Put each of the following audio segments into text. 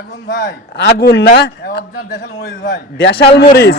আগুন ভাই, আগুন না, অরিজিনাল দেশাল মরিচ ভাই। দেশাল মরিচ।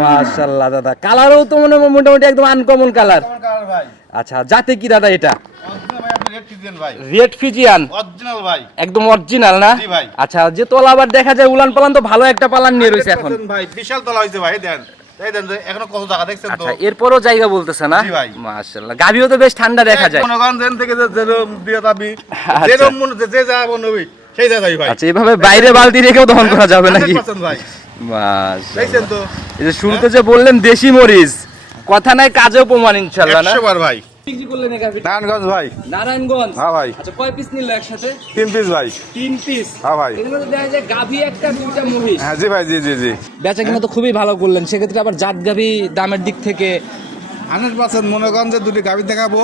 মাশাআল্লাহ দাদা, কালারও তো মোটামুটি একদম আনকমন কালার। কেমন কালার ভাই? আচ্ছা, জাতে কি দাদা এটা? অরিজিনাল ভাই, আপনি রেড ফিজিয়ান ভাই। রেড ফিজিয়ান, অরিজিনাল ভাই, একদম অরিজিনাল না? জি ভাই। আচ্ছা, যে তলা আবার দেখা যায় উলান পালান তো ভালো একটা পালান নিয়ে রয়েছে এখন। 100% ভাই, বিশাল তলা হইছে ভাই, দেন এই দেন এখনো কত টাকা দেখছেন তো? আচ্ছা, এরপরও জায়গা বলতেছে না? জি ভাই। মাশাআল্লাহ, গাবিও তো বেশ ঠান্ডা দেখা যায়। মনোগঞ্জ দেন থেকে যে যেরকম দিয়ে যাবি, আচ্ছা। যেরকম মনে যে যা বনবি সেই জায়গায় ভাই। আচ্ছা, এভাবে বাইরে বালতি রেখেও দহন করা যাবে নাকি? 100% ভাই, মাশাআল্লাহ। দেখছেন তো? এই যে শুরুতে যে বললেন দেশি মরিচ, কথা নাই কাজেও প্রমাণ ইনশাআল্লাহ না? 100 বার ভাই। বিক্রি করলেন এই গাভি? নারায়ণগঞ্জ ভাই। নারায়ণগঞ্জ? হ্যাঁ ভাই। আচ্ছা, কয় পিস নিল একসাথে? 3 পিস ভাই। 3 পিস? হ্যাঁ ভাই। এখানে তো দেখা যায় গাভি একটা, দুইটা মহিষ। হ্যাঁ জি ভাই, জি জি জি। বেচা কিনা তো খুবই ভালো করলেন, সেক্ষেত্রে আবার জাত গাভি দামের দিক থেকে 100% মনোগঞ্জের দুটি গাভি দেখাবো,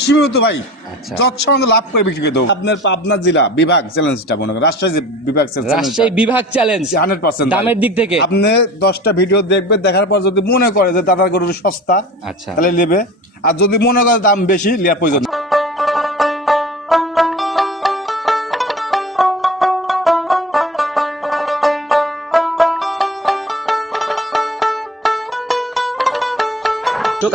সীমিত ভাই। আচ্ছা। যৎসঙ্গ লাভ করে বিক্রি করে দেবো। আপনার পাবনা জেলা বিভাগ চ্যালেঞ্জটা মনে করেন, রাজশাহী বিভাগ রাজশাহী বিভাগ চ্যালেঞ্জ 100% দামের দিক থেকে। আপনি 10টা ভিডিও দেখবেন, দেখার পর যদি মনে করে যে দাদার গরু সস্তা, আচ্ছা। তাহলে নেবে। আর যদি মনে করে দাম বেশি, লিয়ার প্রয়োজন নেই।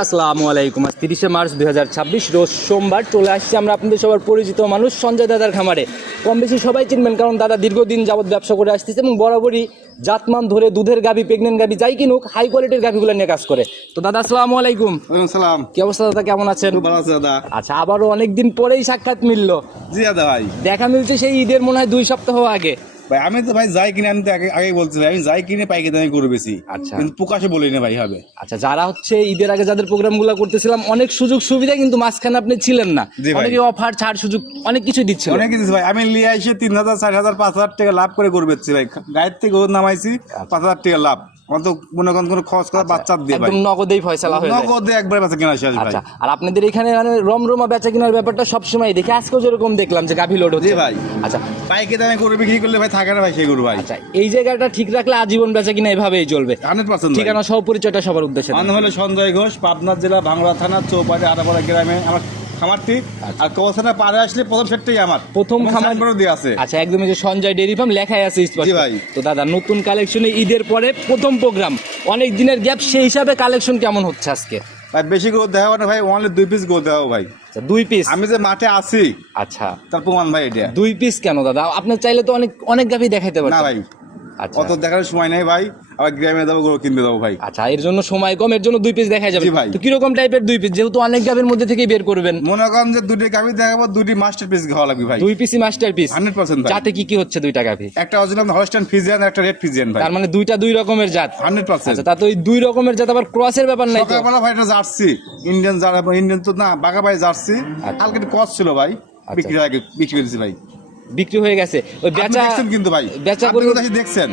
আসসালামু আলাইকুম। আজ 30শে মার্চ 2026 রোজ সোমবার চলে আসছি আমরা আপনাদের সবার পরিচিত মানুষ সঞ্জয় দাদার খামারে। কম বেশি সবাই চিনবেন, কারণ দাদা দীর্ঘদিন যাবত ব্যবসা করে আসতেছে এবং বরাবরই জাতমান ধরে দুধের গাভি, প্রেগনেন্ট গাভি যাই কিনুক, হাই কোয়ালিটির গাভিগুলো নিয়ে কাজ করে। তো দাদা আসসালামু আলাইকুম। ওয়ালাইকুম সালাম। কি অবস্থা দাদা, কেমন আছেন? খুব ভালো আছে দাদা। আচ্ছা, আবারও অনেকদিন পরেই সাক্ষাৎ মিললো। জি দাদা ভাই। দেখা মিলছে সেই ঈদের মনে হয় 2 সপ্তাহ আগে। ভাই আমি তো ভাই যাই কিনে, আমি তো আগেই বলছি ভাই, আমি যাই কিনে পাইকারি দামে গরু বেশি। আচ্ছা। কিন্তু প্রকাশে বলি না ভাই হবে। আচ্ছা, যারা হচ্ছে ঈদের আগে যাদের প্রোগ্রামগুলো করতেছিলাম, অনেক সুযোগ সুবিধা, কিন্তু মাঝখানে আপনি ছিলেন না। জি ভাই। অনেকে অফার, ছাড়, সুযোগ অনেক কিছু দিচ্ছিল। অনেক কিছু ভাই, আমি লিয়ে এসে 3,000, 4,000, 5,000 টাকা লাভ করে গরু বেচছি ভাই। গায়ের থেকে গরু নামাইছি, 5,000 টাকা লাভ। আমার তো মনে করেন কোনো খরচ করা বাচ্চা দিয়ে ভাই, একদম নগদেই ফয়সালা হয়ে যায়। নগদে একবার বেচা কেনা শেষ ভাই। আচ্ছা, আর আপনাদের এখানে মানে রমরমা বেচা কেনার ব্যাপারটা সবসময় দেখি, আজকেও যেরকম দেখলাম যে গাভি লোড হচ্ছে জি ভাই। আচ্ছা, পাইকারি দামে গরু বিক্রি করলে ভাই থাকে না ভাই সেই গরু ভাই। আচ্ছা, এই জায়গাটা ঠিক রাখলে আজীবন বেচা কিনা এভাবেই চলবে। 100% ঠিকানা সহ পরিচয়টা সবার উদ্দেশ্যে আমার নাম হলো সঞ্জয় ঘোষ, পাবনা জেলা ভাঙড়া থানা চৌপাড়ে আড়াপাড়া গ্রামে আমার খামারটি। আর কৌশানা পাড়ে আসলে প্রথম সেটটাই আমার, প্রথম খামার দিয়ে আছে। আচ্ছা, একদমই যে সঞ্জয় ডেইরি ফার্ম লেখাই আছে স্পষ্ট। জি ভাই। তো দাদা, নতুন কালেকশনে ঈদের পরে প্রথম প্রোগ্রাম, অনেক দিনের গ্যাপ, সেই হিসাবে কালেকশন কেমন হচ্ছে আজকে? ভাই বেশি গরু দেখাবো না ভাই, অনলি 2 পিস গরু দেখাবো ভাই। আচ্ছা, 2 পিস? আমি যে মাঠে আছি আচ্ছা, তার প্রমাণ ভাই এটা। 2 পিস কেন দাদা? আপনার চাইলে তো অনেক অনেক গাভি দেখাইতে না পারেন। ভাই, আচ্ছা অত দেখার সময় নেই ভাই, আবার গ্রামে যাবো গরু কিনতে যাবো ভাই। আচ্ছা, এর জন্য সময় কম, এর জন্য 2 পিস দেখা যাবে। জি ভাই। তো কিরকম টাইপের 2 পিস, যেহেতু অনেক গাভির মধ্যে থেকে বের করবেন? মনে করেন যে দুটি গাভি দেখাবো, দুটি মাস্টার পিস খাওয়া লাগবে ভাই। 2 পিসই মাস্টার পিস? 100% ভাই। যাতে কি কি হচ্ছে দুইটা গাভি? একটা অরিজিনাল হলস্টাইন ফ্রিজিয়ান, একটা রেড ফ্রিজিয়ান ভাই। তার মানে দুইটা 2 রকমের জাত? 100%। আচ্ছা, তা তো ওই 2 রকমের জাত আবার ক্রসের ব্যাপার নাই তো? সকালবেলা ভাই এটা জার্সি ইন্ডিয়ান, ইন্ডিয়ান তো না, বাঘা ভাই জার্সি। কালকে একটু কস ছিল ভাই, বিক্রি হয়ে বিক্রি করেছি ভাই। বিক্রি হয়ে গেছে ওই আপনি বেচা? দেখছেন কিন্তু ভাই, বেচা আপনি করে কোথায় দেখছেন?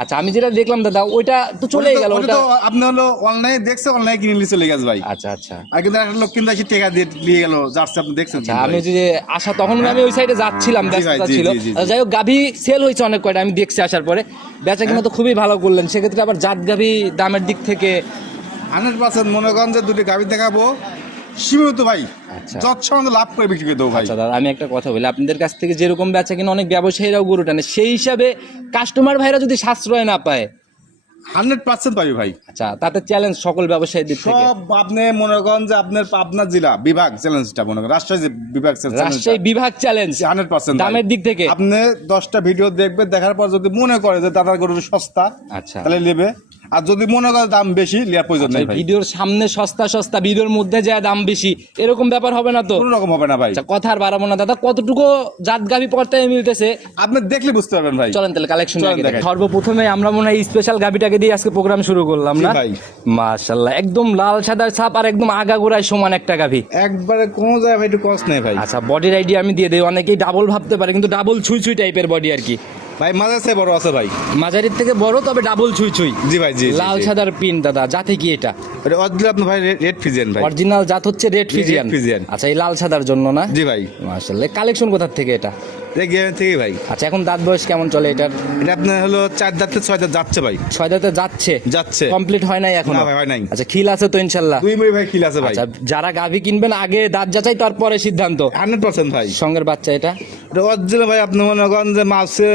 আচ্ছা, আমি যেটা দেখলাম দাদা ওইটা তো চলেই গেল। ওটা ওটা তো আপনি হলো অনলাইনে দেখছেন, অনলাইনে কিনে নিয়ে চলে গেছে ভাই। আচ্ছা আচ্ছা আর কিন্তু একটা লোক কিন্তু এসে টাকা দিয়ে নিয়ে গেল জার্সি, আপনি দেখছেন আচ্ছা, কিন্তু আমি ভাই। যে আসা তখন আমি ওই সাইডে যাচ্ছিলাম, জি ভাই, ব্যস্ততা জি, ছিল। জি, জি, জি। আচ্ছা, যাই হোক, গাভি সেল হয়েছে অনেক কয়টা, আমি দেখছি আসার পরে। বেচা কিনা তো খুবই ভালো করলেন, সেক্ষেত্রে আবার জাত গাভি দামের দিক থেকে 100% মনে করেন যে দুটি গাভি দেখাবো, সীমিত ভাই। আচ্ছা। যৎসঙ্গ লাভ করে বিক্রি করে দেবো ভাই। আচ্ছা দাদা, আমি একটা কথা বলি, আপনাদের কাছ থেকে যেরকম বেচা কিনা অনেক ব্যবসায়ীরাও গরু টানে, সেই হিসাবে কাস্টমার ভাইরা যদি সাশ্রয় না পায় 100% পাবি ভাই। আচ্ছা, তাতে চ্যালেঞ্জ সকল ব্যবসায়ীদের থেকে। সব আপনি মনে করেন যে আপনার পাবনা জেলা বিভাগ চ্যালেঞ্জটা মনে করেন, রাজশাহী বিভাগ রাজশাহী বিভাগ চ্যালেঞ্জ 100% দামের দিক থেকে। আপনি 10টা ভিডিও দেখবেন, দেখার পর যদি মনে করে যে দাদার গরু সস্তা, আচ্ছা, তাহলে নেবে। আর যদি মনে করে দাম বেশি, লিয়ার প্রয়োজন নেই ভাই। ভিডিওর সামনে সস্তা সস্তা, ভিডিওর মধ্যে যায় দাম বেশি, এরকম ব্যাপার হবে না তো? কোনো রকম হবে না ভাই। আচ্ছা, কথা আর বাড়াবো না দাদা, কতটুকু জাত গাভি পর্তায় মিলতেছে আপনি দেখলে বুঝতে পারবেন ভাই। চলেন তাহলে কালেকশন চলেন দেখাই। সর্বপ্রথমে আমরা মনে হয় স্পেশাল গাভিটাকে দিয়ে আজকে প্রোগ্রাম শুরু করলাম না? জি ভাই। মাশাআল্লাহ, একদম লাল সাদার ছাপ আর একদম আগাগোড়ায় সমান একটা গাভি। একবারে কোনো জায়গায় ভাই একটু কষ্ট নেই ভাই। আচ্ছা, বডির আইডিয়া আমি দিয়ে দেই, অনেকেই ডাবল ভাবতে পারে, কিন্তু ডাবল ছুঁই ছুঁই টাইপের বডি আর কি। ভাই মাঝে সে বড় আছে ভাই, মাঝারির থেকে বড়, তবে ডাবল ছুঁই ছুঁই। জি ভাই, জি লাল সাদার পিন দাদা, জাতে কি এটা? এটা অরিজিনাল আপনার ভাই রেড ফিজিয়ান ভাই। অরিজিনাল জাত হচ্ছে রেড ফিজিয়ান। ফিজিয়ান। আচ্ছা, এই লাল সাদার জন্য না? জি ভাই। মাশাআল্লাহ, কালেকশন কোথা থেকে এটা? এই গেম থেকে ভাই। আচ্ছা, এখন দাঁত বয়স কেমন চলে এটার? এটা আপনার হলো 4 দাঁত থেকে 6 দাঁত যাচ্ছে ভাই। 6 দাঁতে যাচ্ছে? যাচ্ছে। কমপ্লিট হয় নাই এখনো? না ভাই, হয় নাই। আচ্ছা, খিল আছে তো ইনশাআল্লাহ? 2 মুড়ি ভাই খিল আছে ভাই। আচ্ছা, যারা গাভী কিনবেন আগে দাঁত যাচাই, তারপরে সিদ্ধান্ত। 100% ভাই। সঙ্গের বাচ্চা এটা? অরিজিনাল ভাই আপনি মনে করেন যে মাসে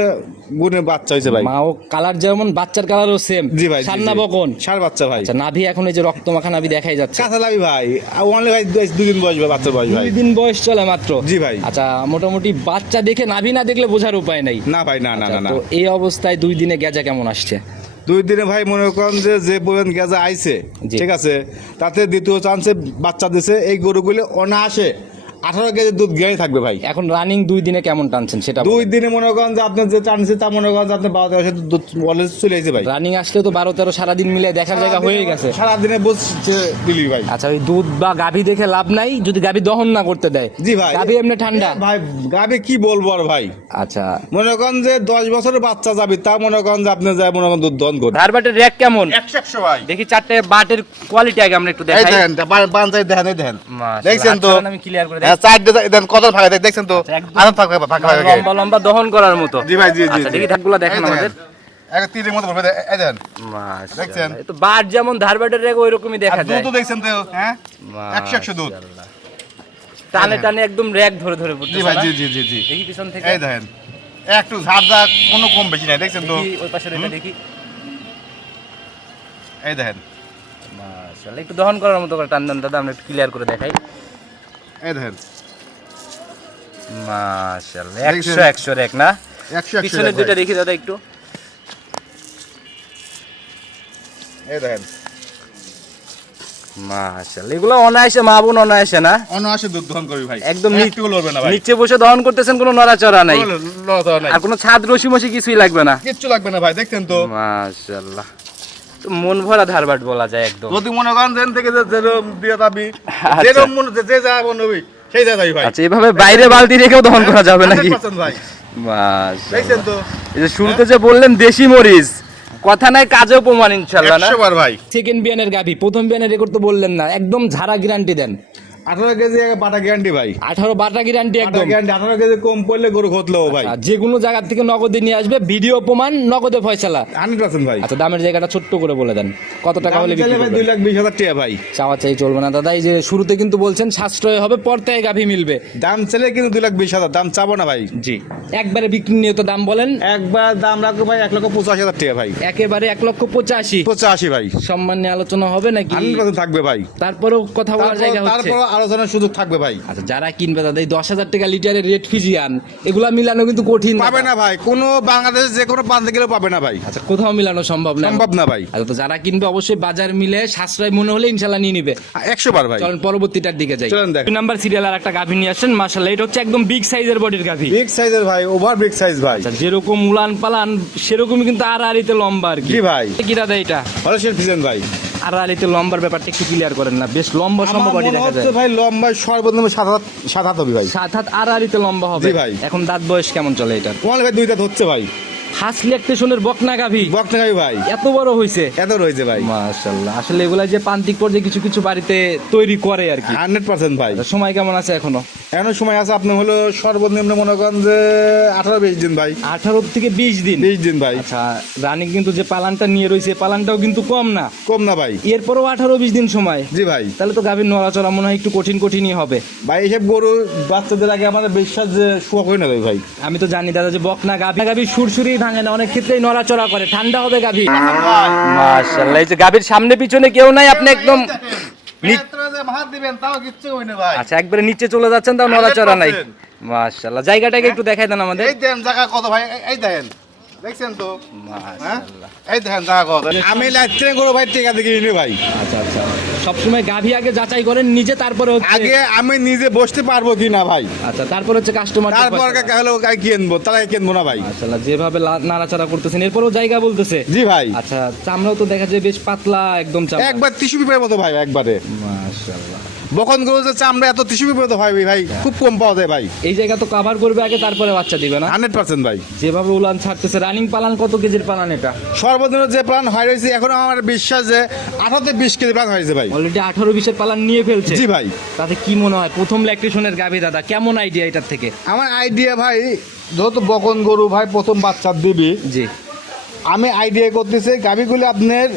গুনে বাচ্চা হয়েছে ভাই। মা ও কালার যেমন বাচ্চার কালারও সেম। জি ভাই, জি, সান্না জি। বকন। ষাঁড় বাচ্চা ভাই। আচ্ছা নাভি এখন এই যে রক্ত মাখা নাভি দেখাই যাচ্ছে। কাঁচা লাভি ভাই, অনলি ভাই 2 দিন বয়স ভাই, বাচ্চার বয়স ভাই। 2 দিন বয়স চলে মাত্র। জি ভাই। আচ্ছা মোটামুটি বাচ্চা দেখে নাভি না দেখলে বোঝার উপায় নাই। না ভাই, না না আচ্ছা, না না। তো এই অবস্থায় 2 দিনে গেজা কেমন আসছে? 2 দিনে ভাই মনে করেন যে পরিমাণ গেজা আইছে, জি। ঠিক আছে, তাতে দ্বিতীয় চান্সে বাচ্চা দিছে। এই গরুগুলো অনায়াসে 18 কেজি দুধ গিয়ে থাকবে ভাই। এখন রানিং 2 দিনে কেমন টানছেন সেটা 2 দিনে মনে করেন যে আপনি যে টানছে তা মনে করেন যে আপনি 12-13 দুধ অলরেডি চলে এসেছে ভাই। রানিং আসলে তো 12-13 সারাদিন মিলে দেখার জায়গা হয়ে গেছে। সারাদিনে বসছে দিলি ভাই। আচ্ছা ওই দুধ বা গাভী দেখে লাভ নাই যদি গাভী দহন না করতে দেয়। জি ভাই। গাভী এমনি ঠান্ডা ভাই গাবে কি বলবো আর ভাই। আচ্ছা মনে করেন যে 10 বছরের বাচ্চা যাবে, তা মনে করেন যে আপনি যায় মনে করেন দুধ দহন করুন। ধারবাটের র্যাক কেমন 100 ভাই। দেখি চারটে বাটের কোয়ালিটি আগে আমরা একটু এই দেখাই। দেখেন বানচাই দেখেন, এই দেখেন মাশাআল্লাহ, দেখছেন তো? আমি ক্লিয়ার করে হ্যাঁ, দেখাই। চারটে দেন কত ফাঁকা দেখছেন তো? আচ্ছা, একদম। আনন্দ ফাঁকা ফাঁকা ফাঁকা লম্বা লম্বা দহন করার মতো। জি ভাই, জি জি আচ্ছা জি। দেখি ধাকগুলো দেখেন এই আমাদের। এক তীরের মতো বলবে, এই দেখেন মাশাআল্লাহ, দেখছেন? এই তো বাট যেমন ধারবাটের র্যাক ওইরকমই দেখা আর যায়। দুধ তো দেখছেন তো, হ্যাঁ 100 দুধ। মাশাআল্লাহ। টানে টানে একদম র্যাক ধরে ধরে পড়তেছে। জি ভাই, না? জি জি জি জি। দেখি পিছন থেকে। এই দেখেন একটু ঝাড় কোনো কম বেশি নাই, দেখছেন তো? দেখি ওই পাশের এটা দেখি। এই দেখেন, মাশাআল্লাহ, একটু দহন করার মতো করে টান দেন দাদা, আমরা একটু ক্লিয়ার করে দেখাই। এই দেখেন মাশাআল্লাহ, দেখছেন? 100 র্যাক না? 100 পিছনের দুইটা দেখি দাদা একটু। এই দেখেন মাশাআল্লাহ, এগুলো অনায়াসে মা বোন অনায়াসে না? অনায়াসে দুধ দহন করবি ভাই, একদম একটু লড়বে না ভাই। নিচে বসে দহন করতেছেন, কোনো নড়াচড়া নাই লড়া নাই, আর কোনো ছাদ রশি মশি কিছুই লাগবে না। কিচ্ছু লাগবে না ভাই, দেখছেন তো? মাশাআল্লাহ, তো মন ভরা ধারবাট বলা যায় একদম। যদি মনে করেন যেন থেকে যেরকম দিয়ে যাবি, আচ্ছা। যেরকম মনে যে যা বলবি সেই যা যাবি ভাই। আচ্ছা এভাবে বাইরে বালতি রেখেও দহন করা যাবে নাকি? 100% ভাই, মাশাআল্লাহ, দেখছেন তো? এই যে শুরুতে যে বললেন দেশি মরিচ, কথা নাই কাজেও প্রমাণ ইনশাআল্লাহ না? 100 বার ভাই। সেকেন্ড বিয়ানের গাভী, প্রথম বিয়ানের রেকর্ড তো বললেন না, একদম ঝাড়া গ্যারান্টি দেন। 18 কেজি বাটা গ্যারান্টি ভাই, 18 বাটা গ্যারান্টি বাটা একদম। গ্যারান্টি। 18 কেজি কম পড়লে গরু খতলো ভাই, আর যে কোনো জায়গা থেকে নগদে নিয়ে আসবে, ভিডিও প্রমাণ, নগদে ফয়সালা। 100% ভাই। আচ্ছা দামের জায়গাটা ছোট্ট করে বলে দেন, কত টাকা হলে বিক্রি ভাই করবেন? 2,20,000 টাকা ভাই। চাওয়া চাই চলবে না দাদা, এই যে শুরুতে কিন্তু বলছেন সাশ্রয় হবে, পর্তায় গাভী মিলবে। দাম চাইলে কিন্তু 2,20,000, দাম চাবো না ভাই। জি একবারে বিক্রি নিয়ে তো দাম বলেন। একবার দাম রাখবো ভাই 1,85,000 টাকা ভাই। একেবারে 1,85,000। 85 ভাই, সম্মান নিয়ে আলোচনা হবে নাকি? 100% থাকবে ভাই। তারপরেও কথা বলার জায়গা হচ্ছে। তারপর আলোচনার সুযোগ থাকবে ভাই। আচ্ছা যারা কিনবে দাদা এই 10,000 টাকা লিটারের রেড ফিজিয়ান, এগুলা মিলানো কিন্তু কঠিন পাবে দাদা। না ভাই, কোনো বাংলাদেশ যে কোনো প্রান্তে গেলেও পাবে না ভাই, আচ্ছা কোথাও মিলানো সম্ভব না? সম্ভব না ভাই। আচ্ছা তো যারা কিনবে অবশ্যই বাজার মিলে সাশ্রয় মনে হলে ইনশাল্লাহ নিয়ে নিবে। 100 বার ভাই। চলেন পরবর্তীটার দিকে যাই। চলেন দেখ। 2 নাম্বার সিরিয়াল আর একটা গাভী নিয়ে আসেন, মাশাআল্লাহ এটা হচ্ছে একদম বিগ সাইজের বডির গাভী। বিগ সাইজের ভাই, ওভার বিগ সাইজ ভাই। আচ্ছা যেরকম উলান পালান সেরকমই কিন্তু আড়াআড়িতে লম্বা আর কি। জি ভাই। কি দাদা এটা হলস্টেইন ফ্রিজিয়ান ভাই। আড়াআড়িতে লম্বার ব্যাপারটা একটু ক্লিয়ার করেন না, বেশ লম্বা সম্ভব আমার বডি মনে দেখা হচ্ছে যায়। ভাই লম্বা সর্বনিম্ন 7 হাত হবে ভাই। 7 হাত আড়াআড়িতে লম্বা হবে। জি ভাই। এখন দাঁত বয়স কেমন চলে এটা? ওয়ালে ভাই 2 দাঁত হচ্ছে ভাই। ফার্স্ট ল্যাকটেশনের বকনা গাভী বকনা গাবি ভাই, এত বড় হইছে। এত রয়েছে ভাই। মাশাআল্লাহ, আসলে এগুলা যে প্রান্তিক পর্যায়ে কিছু কিছু বাড়িতে তৈরি করে আর কি। 100% ভাই। সময় কেমন আছে এখনো? এখনো সময় আছে, আপনি হলো সর্বনিম্ন মনে করেন যে 18-20 দিন ভাই। 18 থেকে 20 দিন। 20 দিন ভাই, আচ্ছা রানী কিন্তু যে পালানটা নিয়ে রয়েছে, পালানটাও কিন্তু কম না। কম না ভাই। এরপরও 18-20 দিন সময়, জি ভাই। তাহলে তো গাভীর নড়াচড়া মনে হয় একটু কঠিনই হবে। ভাই এসব গরু বাচ্চাদের আগে আমাদের বিশ্বাস যে শোয়া করে না ভাই। আমি তো জানি দাদা যে বকনা গাভী সুরসুরি ভাঙে না, অনেক ক্ষেত্রেই নড়াচড়া করে, ঠান্ডা হবে গাভী। মাশাআল্লাহ, এই যে গাভীর সামনে পিছনে কেউ নাই, আপনি একদম হাত দিবেন তাও কিচ্ছু হয় না ভাই। আচ্ছা একবারে নিচে চলে যাচ্ছেন, তাও নড়াচড়া নাই। 100% মাশাআল্লাহ, জায়গাটাকে একটু দেখাই দেন আমাদের। এই দেন জায়গা কত ভাই, এই দেখেন, দেখছেন তো? হ্যাঁ? এই দেখেন জায়গা কত। আমি লাইট্রে গরু ভাই টেকা দিয়ে কিনি ভাই। আচ্ছা আচ্ছা, সবসময় গাভী আগে যাচাই করেন নিজে, তারপরে হচ্ছে আগে আমি নিজে বসতে পারবো কি না ভাই, আচ্ছা তারপরে হচ্ছে কাস্টমার। তারপর হলো গাই কিনবো, তাহলে কিনবো না ভাই। মাশাআল্লাহ, যেভাবে নাড়াচাড়া করতেছেন এরপরেও জায়গা বলতেছে। জি ভাই। আচ্ছা চামড়াও তো দেখা যায় বেশ পাতলা একদম চামড়া। একবার টিস্যু পেপারের মতো ভাই, একবারে। মাশাআল্লাহ, বকন গরু যে চামড়া এত টিস্যু পেপারের মতো ভাই, ভাই খুব কম পাওয়া যায় ভাই। এই জায়গা তো কভার করবে আগে, তারপরে বাচ্চা দিবে না? 100% ভাই। যেভাবে উলান ছাড়তেছে, রানিং পালান কত কেজির পালান এটা? সর্বনিম্ন যে প্ল্যান হয় রয়েছে এখন আমার বিশ্বাস যে 18-20 কেজি প্ল্যান হয়েছে ভাই। অলরেডি 18-20 পালান নিয়ে ফেলছে। জি ভাই। তাতে কি মনে হয় প্রথম ল্যাকটেশনের গাভী দাদা, কেমন আইডিয়া এটার থেকে? আমার আইডিয়া ভাই, যেহেতু বকন গরু ভাই প্রথম বাচ্চা দিবি, জি আমি আইডিয়া করতেছি গাভীগুলি আপনার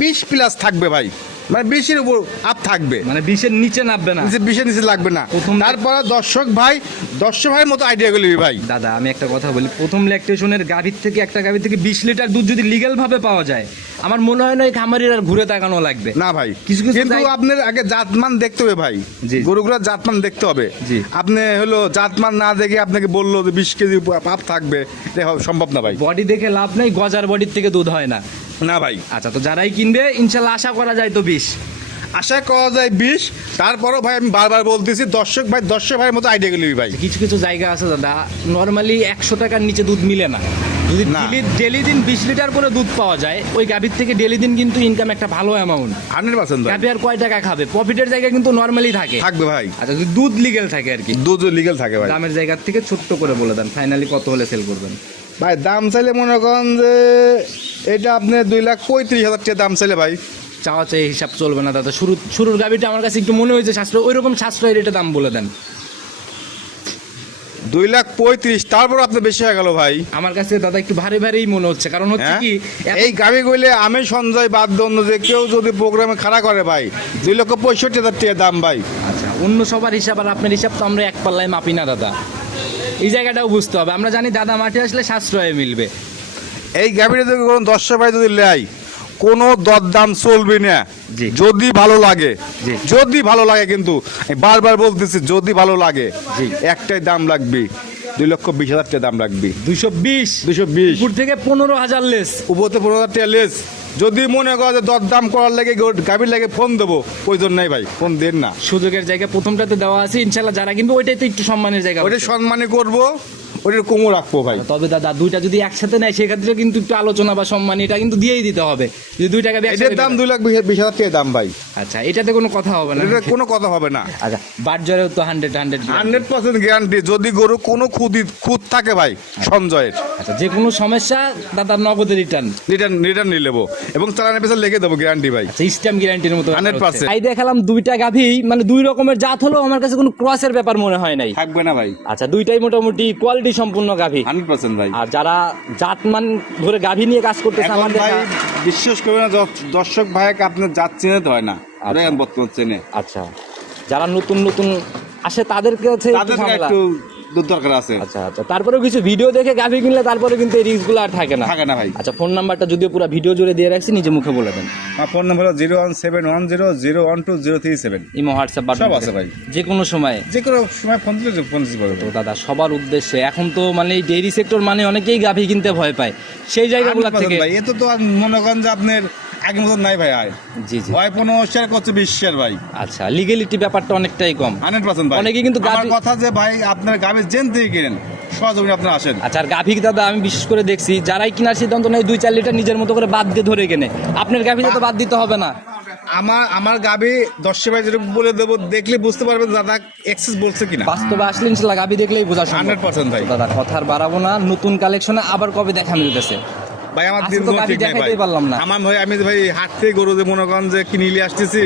20+ থাকবে ভাই। মানে 20-এর উপর আপ থাকবে, মানে 20-এর নিচে নামবে না। 20-এর নিচে লাগবে না। প্রথম- তারপরে দর্শক ভাইয়ের মতো আইডিয়া গুলি ভাই। দাদা আমি একটা কথা বলি, প্রথম ল্যাকটেশনের গাভীর থেকে একটা গাভীর থেকে 20 লিটার দুধ যদি লিগ্যাল ভাবে পাওয়া যায়, আমার মনে হয় না এই খামারির আর ঘুরে তাকানো লাগবে। না ভাই, কিছু কিছু কিন্তু জায়গা- আপনার আগে জাতমান দেখতে হবে ভাই। জি। গরুগুলোর জাতমান দেখতে হবে। জি। আপনি হলো জাতমান না দেখে আপনাকে বললো যে 20 কেজি পাপ থাকবে, এটা সম্ভব না ভাই। বডি দেখে লাভ নাই, গজার বডির থেকে দুধ হয় না। না ভাই, আচ্ছা, তো যারাই কিনবে ইনশাল্লাহ আশা করা যায় তো 20। আশা করা যায় 20। তারপরও ভাই আমি বারবার বলতেছি দর্শক ভাইয়ের মতো আইডিয়া গুলি ভাই। কিছু কিছু জায়গা আছে দাদা, নর্মালি 100 টাকার নিচে দুধ মিলে না। যদি না। ডেলি দিন 20 লিটার করে দুধ পাওয়া যায়, ওই গাভীর থেকে ডেলি দিন কিন্তু ইনকাম একটা ভালো অ্যামাউন্ট। 100% ভাই গাভী আর কয় টাকা খাবে, প্রফিটের জায়গা কিন্তু নর্মালি থাকে। থাকবে ভাই, আচ্ছা, যদি দুধ লিগেল থাকে আর কি। দুধ লিগেল থাকে ভাই। দামের জায়গা থেকে ছোট্ট করে বলে দেন, ফাইনালি কত হলে সেল করবেন? ভাই দাম চাইলে মনে করেন যে এটা আপনি 2,35,000 টাকা দাম চাইলে ভাই। চাওয়া চাই হিসাব চলবে না দাদা। শুরুর গাভীটা আমার কাছে একটু মনে হয়েছে সাশ্রয়, ওই রকম সাশ্রয় রেটে দাম বলে দেন। 2,35,000, তারপর আপনি বেশি হয়ে গেল ভাই। আমার কাছে দাদা একটু ভারী ভারী মনে হচ্ছে, কারণ হচ্ছে হ্যাঁ? কি এই গাভি গইলে আমি সঞ্জয় বাদ অন্য যে কেউ যদি প্রোগ্রামে খাড়া করে ভাই, 2,65,000 টাকা দাম ভাই। আচ্ছা, অন্য সবার হিসাব আর আপনার হিসাব তো আমরা এক পাল্লায় মাপি না দাদা, এই জায়গাটাও বুঝতে হবে। আমরা জানি দাদা মাঠে আসলে সাশ্রয়ে মিলবে। এই গাভিটা যদি কোনো 10 ভাই যদি লেয়, কোনো দরদাম চলবে না। জি। যদি ভালো লাগে, জি। যদি ভালো লাগে, কিন্তু আমি বারবার বলতেছি যদি ভালো লাগে, জি। একটাই দাম লাগবে, 2,20,000 টাকা দাম লাগবে। 220 220 উপর থেকে 15,000 লেস। উপরতে 15,000 টাকা লেস। যদি মনে করো যে দরদাম করার লাগে গাভীর লাগে ফোন দেবো, প্রয়োজন নাই ভাই, ফোন দেন না। সুযোগের জায়গা প্রথমটাতে দেওয়া আছে, ইনশাল্লাহ যারা কিনবে ওইটাই তো একটু সম্মানের জায়গা ওটা হচ্ছে। সম্মানই করবো, ওটার কমও রাখবো ভাই। তবে দাদা দুইটা যদি একসাথে নেয় সেক্ষেত্রে কিন্তু একটু আলোচনা বা সম্মান এটা কিন্তু দিয়েই দিতে হবে। যদি 2 টাকা এটার দাম 2,20,000 টাকা দাম ভাই। আচ্ছা, এটাতে কোনো কথা হবে না। এটা কোনো কথা হবে না। আচ্ছা, বাটজরেও তো 100 100% গ্যারান্টি। যদি গরু কোনো খুদ থাকে ভাই সঞ্জয়ের, আচ্ছা, যে কোনো সমস্যা দাদা নগদে রিটার্ন। রিটার্ন নিয়ে নেবো এবং চালানের পেছনে লিখে দেবো গ্যারান্টি ভাই। আচ্ছা, স্ট্যাম্প গ্যারান্টির মতো 100%। এই দেখালাম দুইটা গাভী, মানে দুই রকমের জাত হলো, আমার কাছে কোনো ক্রসের ব্যাপার মনে হয় নাই। থাকবে না ভাই, আচ্ছা, দুইটাই মোটামুটি কোয়ালিটি সম্পূর্ণ গাভী। 100% ভাই। আর যারা জাতমান ধরে গাভী নিয়ে কাজ করতেছে এখন আমাদের ভাই বিশ্বাস করবে না, দর্শক ভাইকে আপনার জাত চিনতে হয় না, আচ্ছা। এখন বর্তমান চেনে। আচ্ছা, যারা নতুন নতুন আসে তাদের কাছে একটু তাদের ঝামেলা। একটু দুধ দরকার আছে। আচ্ছা আচ্ছা, তারপরেও কিছু ভিডিও দেখে গাভী কিনলে তারপরে কিন্তু এই রিস্কগুলো আর থাকে না। থাকে না ভাই। আচ্ছা, ফোন নাম্বারটা যদিও পুরো ভিডিও জুড়ে দিয়ে রাখছি, নিজে মুখে বলে দেন। আমার ফোন নাম্বার হলো 01710012037। ইমো হোয়াটসঅ্যাপ সব আছে ভাই। যে কোনো সময়। যে কোনো সময় ফোন দিলে ফোন দিতে পারবো। তো দাদা সবার উদ্দেশ্যে, এখন তো মানে এই ডেইরি সেক্টর মানে অনেকেই গাভী কিনতে ভয় পায়, সেই জায়গাগুলো 100% থেকে। ভাই, এত তো আর মনে করেন যে আপনার আগের মতন নাই ভাই। আর জি জি। হয় 15 শেয়ার করছে 20 শেয়ার ভাই। আচ্ছা, লিগ্যালিটি ব্যাপারটা অনেকটাই কম। 100% ভাই। অনেকে কিন্তু আমার গাভী- কথা যে ভাই আপনার গাভীর জেন থেকে কিনেন, সহযোগী আপনারা আসেন। আচ্ছা, আর গাভী দাদা আমি বিশেষ করে দেখছি যারাই কেনার সিদ্ধান্ত নেয় 2-4 লিটার নিজের মতো করে বাদ দিয়ে ধরে কেনে। আপনার গাভীতে তো বাদ দিতে হবে না। আমার গাভী 10 ভাই যেরকম বলে দেবো, দেখলে বুঝতে পারবেন দাদা এক্সেস বলছে কিনা। বাস্তবে আসলে ইনশাল্লাহ গাভী দেখলেই বোঝা সম্ভব। 100% ভাই। তো দাদা কথা আর বাড়াবো না, নতুন কালেকশনে আবার কবে দেখা মিলতেছে? ভাই আমার আজকে দিন তো কোনো গাভী ঠিক নেই ভাই। দেখাতেই পারলাম না। আমার ভাই, আমি ভাই হাট থেকে গরু যে মনে করেন যে কিনে নিয়ে আসতেছি,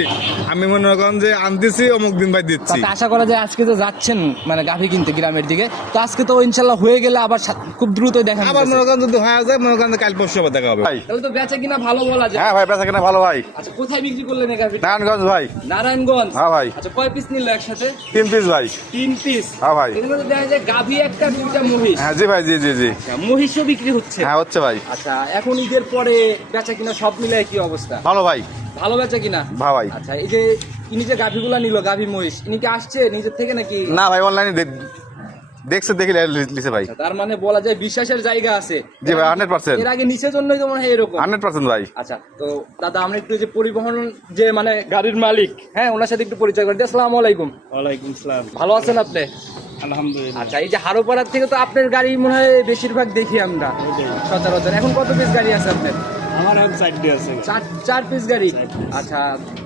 আমি মনে করেন যে আনতেছি অমুক দিন ভাই দিচ্ছি। তাতে আশা করা যায় আজকে তো যাচ্ছেন মানে গাভী কিনতে গ্রামের দিকে, তো আজকে তো ইনশাল্লাহ হয়ে গেলে আবার খুব দ্রুতই দেখা আবার মিলতেছে। মনে করেন যদি হয়ে যায়, মনে করেন যে কাল পরশু আবার দেখা হবে ভাই। তাহলে তো বেচা কিনা ভালো বলা যায়। হ্যাঁ ভাই, বেচা কেনা ভালো ভাই। আচ্ছা, কোথায় বিক্রি করলেন এই গাভীটা? নারায়ণগঞ্জ ভাই। নারায়ণগঞ্জ। হ্যাঁ ভাই। আচ্ছা, কয় পিস নিল একসাথে? 3 পিস ভাই। 3 পিস। হ্যাঁ ভাই। এখানে তো দেখা যায় গাভী একটা, দুইটা মহিষ। হ্যাঁ জি ভাই, জি জি জি। আচ্ছা, মহিষও বিক্রি হচ্ছে। হ্যাঁ হচ্ছে ভাই। আচ্ছা, এখন ঈদের পরে বেচা কিনা সব মিলে কি অবস্থা? ভালো ভাই। ভালো বেচা কিনা? ভাই। আচ্ছা, এই যে ইনি যে গাভীগুলা নিল, গাভী মহিষ, ইনি কি আসছে নিজের থেকে নাকি? না ভাই, অনলাইনে দেখছে, দেখে লিখছে ভাই। আচ্ছা, তার মানে বলা যায় বিশ্বাসের জায়গা আছে। জি ভাই, 100%। এর আগে নিচের জন্যই তো মনে হয় এরকম। 100% ভাই। আচ্ছা, তো দাদা আমরা একটু যে পরিবহন যে মানে গাড়ির মালিক, হ্যাঁ, ওনার সাথে একটু পরিচয় করি। আসসালামু আলাইকুম। ওয়ালাইকুম সালাম। ভালো আছেন আপনি? আলহামদুলিল্লাহ। আচ্ছা, এই যে হারোপাড়ার থেকে তো আপনার গাড়ি মনে হয় বেশিরভাগ দেখি আমরা সচরাচর। এখন কত পিস গাড়ি আছে আপনার? আমার এখন 4টি আছে। 4 পিস গাড়ি। আচ্ছা,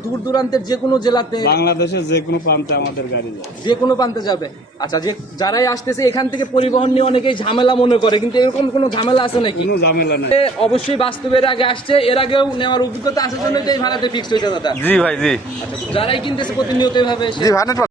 দূর দূরান্তের যে কোনো জেলাতে, বাংলাদেশের যে কোনো প্রান্তে আমাদের গাড়ি যায়। যে কোনো প্রান্তে যাবে। আচ্ছা, যে যারাই আসতেছে এখান থেকে পরিবহন নিয়ে অনেকেই ঝামেলা মনে করে, কিন্তু এরকম কোনো ঝামেলা আছে নাকি? কোনো ঝামেলা নাই। অবশ্যই বাস্তবের আগে আসছে, এর আগেও নেওয়ার অভিজ্ঞতা আসার জন্য এই ভাড়াতে ফিক্সড হয়েছে দাদা। জি ভাই, জি আচ্ছা, যারাই কিনতেছে প্রতিনিয়ত এভাবে এসে জি 100%।